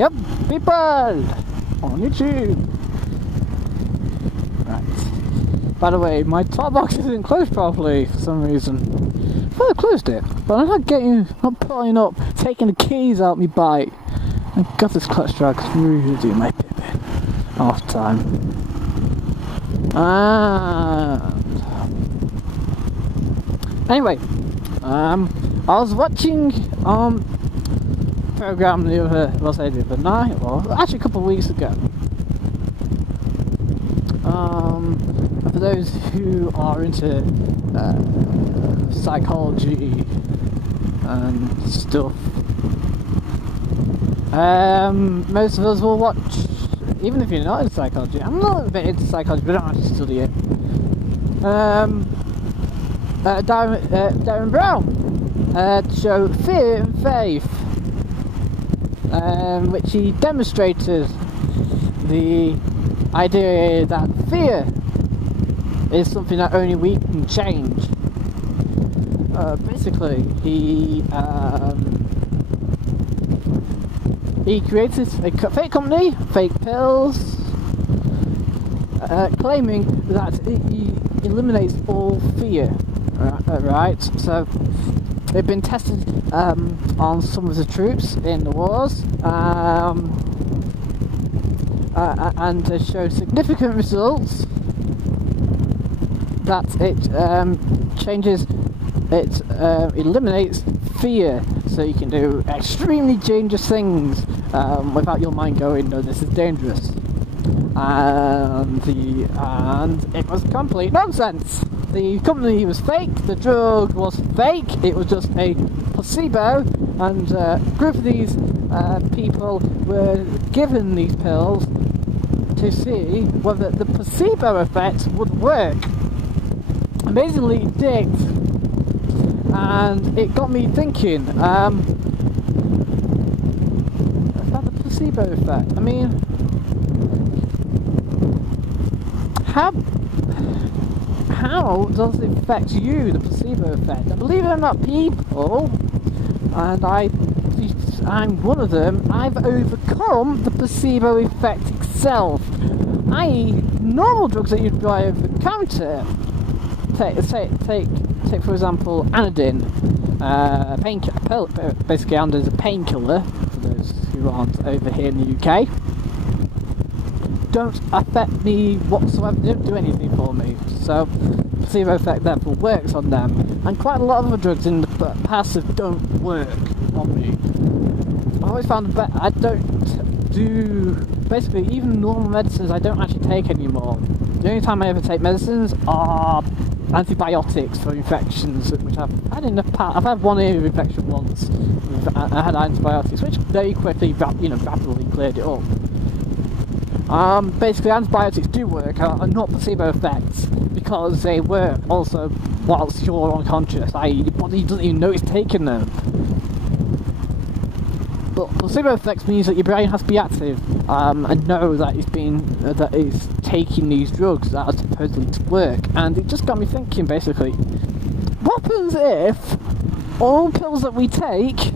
Hey up, people on YouTube. Right. By the way, my top box isn't closed properly for some reason. I thought I closed it, but I'm not pulling up, taking the keys out my bike. I got this clutch drag really my pippin off time. Anyway, I was watching program the other night, or actually a couple of weeks ago. For those who are into psychology and stuff, most of us will watch, even if you're not into psychology. I'm not a bit into psychology, but I don't actually study it. Darren Brown show Fear and Faith, which he demonstrated the idea that fear is something that only we can change. Basically, he created a fake company, fake pills, claiming that it eliminates all fear. Right, so they've been tested on some of the troops in the wars, and they showed significant results. That it changes, it eliminates fear, so you can do extremely dangerous things without your mind going, no, this is dangerous. And it was complete nonsense. The company was fake, the drug was fake, it was just a placebo, and a group of these people were given these pills to see whether the placebo effect would work. Amazingly it did, and it got me thinking, about the placebo effect. I mean, how does it affect you, the placebo effect? And believe it or not, people, and I'm one of them, I've overcome the placebo effect itself. I.e., normal drugs that you'd buy over the counter, take for example Anodin, basically Anodin is a painkiller for those who aren't over here in the UK. Don't affect me whatsoever, they don't do anything for me, so placebo effect therefore works on them, and quite a lot of other drugs in the passive don't work on me. I always found that I don't do, basically even normal medicines I don't actually take anymore. The only time I ever take medicines are antibiotics for infections, which I've had in the past. I've had one ear infection once, I had antibiotics, which very quickly, rapidly cleared it up. Basically antibiotics do work, are not placebo effects, because they work also whilst you're unconscious, i.e. your body doesn't even know it's taking them. But placebo effects means that your brain has to be active, and know that it's taking these drugs that are supposedly to work. And it just got me thinking, basically, what happens if all pills that we take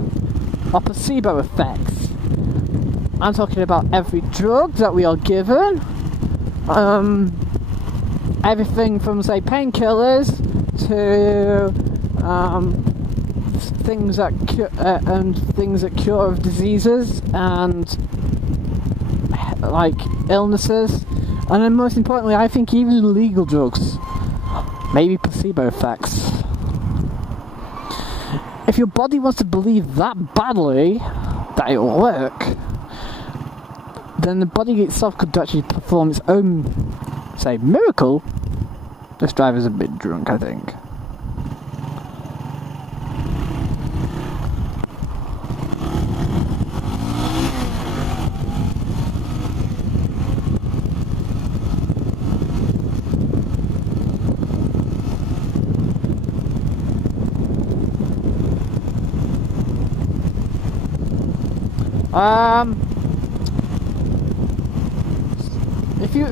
are placebo effects? I'm talking about every drug that we are given, everything from, say, painkillers to things that cure of diseases and like illnesses, and then most importantly, I think even illegal drugs, maybe placebo effects. If your body wants to believe that badly that it will work, then the body itself could actually perform its own, say, miracle. This driver's a bit drunk, I think.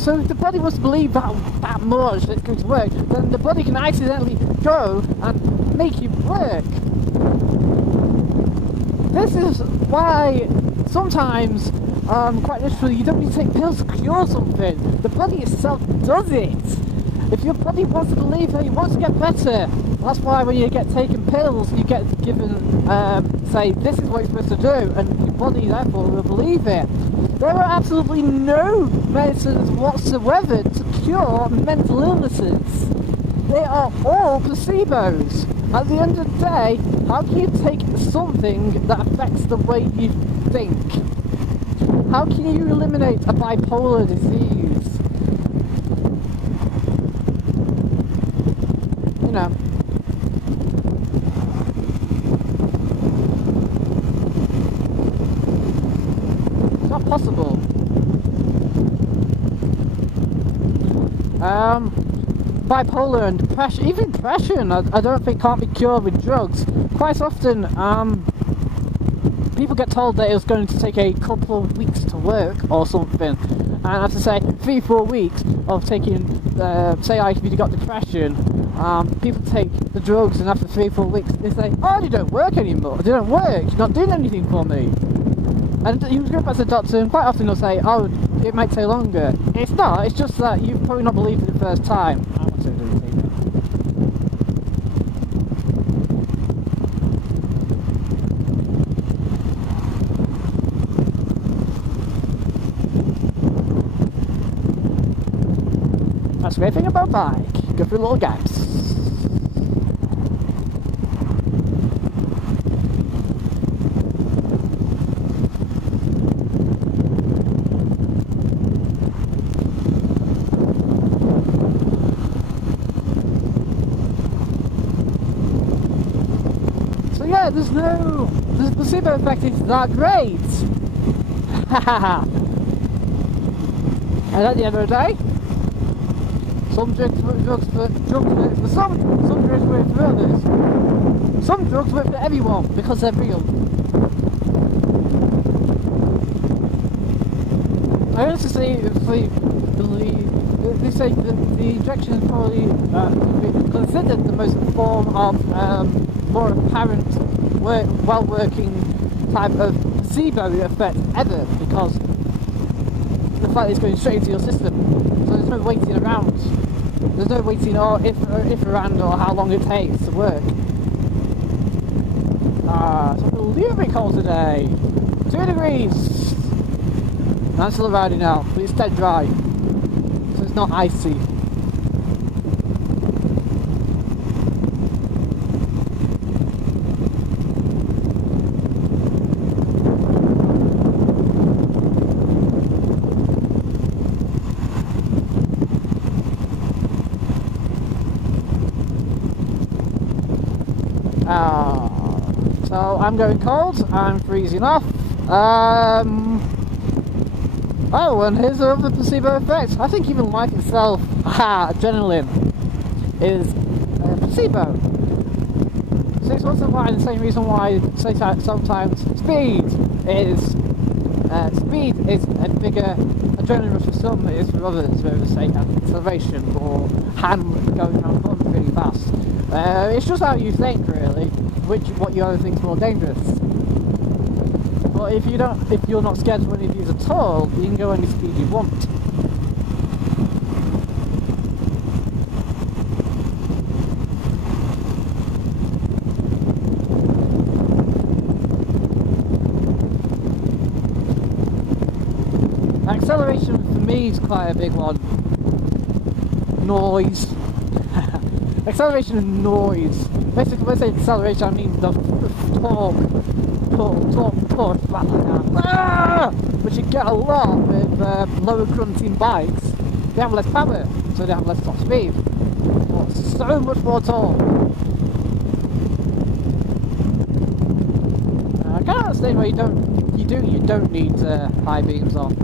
If the body wants to believe that much that it's going to work, then the body can accidentally go and make it work. This is why sometimes quite literally, you don't need to take pills to cure something. The body itself does it. If your body wants to believe that it wants to get better, that's why when you get taken pills, you get given, say, this is what you're supposed to do, and your body therefore will believe it. There are absolutely no medicines whatsoever to cure mental illnesses. They are all placebos. At the end of the day, how can you take something that affects the way you think? How can you eliminate a bipolar disease? You know. It's not possible. Bipolar and depression, even depression, I don't think can't be cured with drugs. Quite often, people get told that it's going to take a couple of weeks to work or something, and I have to say 3-4 weeks of taking, say if you've got depression, people take the drugs and after 3-4 weeks they say, oh, they don't work anymore, they don't work, you're not doing anything for me. And you go back to the doctor and quite often they'll say, oh, it might take longer. It's not, it's just that you've probably not believed it the first time. That's the great thing about bike, go through little gaps. So yeah, the placebo effect is that great. And at the end of the day, some drugs work for some drugs work for others. Some drugs work for everyone because they're real. I honestly believe they say that the injection is probably considered the most form of more apparent, well-working type of placebo effect ever, because the fact that it's going straight into your system, so there's no waiting around. There's no waiting or if around or how long it takes to work. It's unbelievably cold today. 2 degrees. I'm still riding now, but it's dead dry, so it's not icy. So I'm going cold, I'm freezing off. Oh, and here's another placebo effect. I think even life itself, adrenaline, is placebo. So it's also why, the same reason why sometimes speed is a bigger adrenaline rush for some, it is for others, whether say acceleration or hand going around pump really fast. It's just how you think, really, what you other think's more dangerous. But if you're not scared of any of these at all, you can go any speed you want. Acceleration for me is quite a big one. Noise. Acceleration and noise. Basically, when I say acceleration, I mean the torque, which you get a lot with lower grunting bikes. They have less power, so they have less top speed, but so much more torque. I can't understand why you don't need high beams on.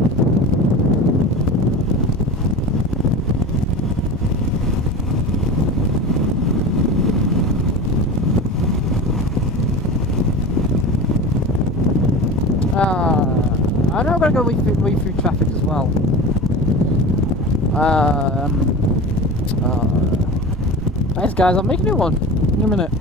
I know I'm going to go way through traffic as well. Thanks guys, I'll make a new one in a minute.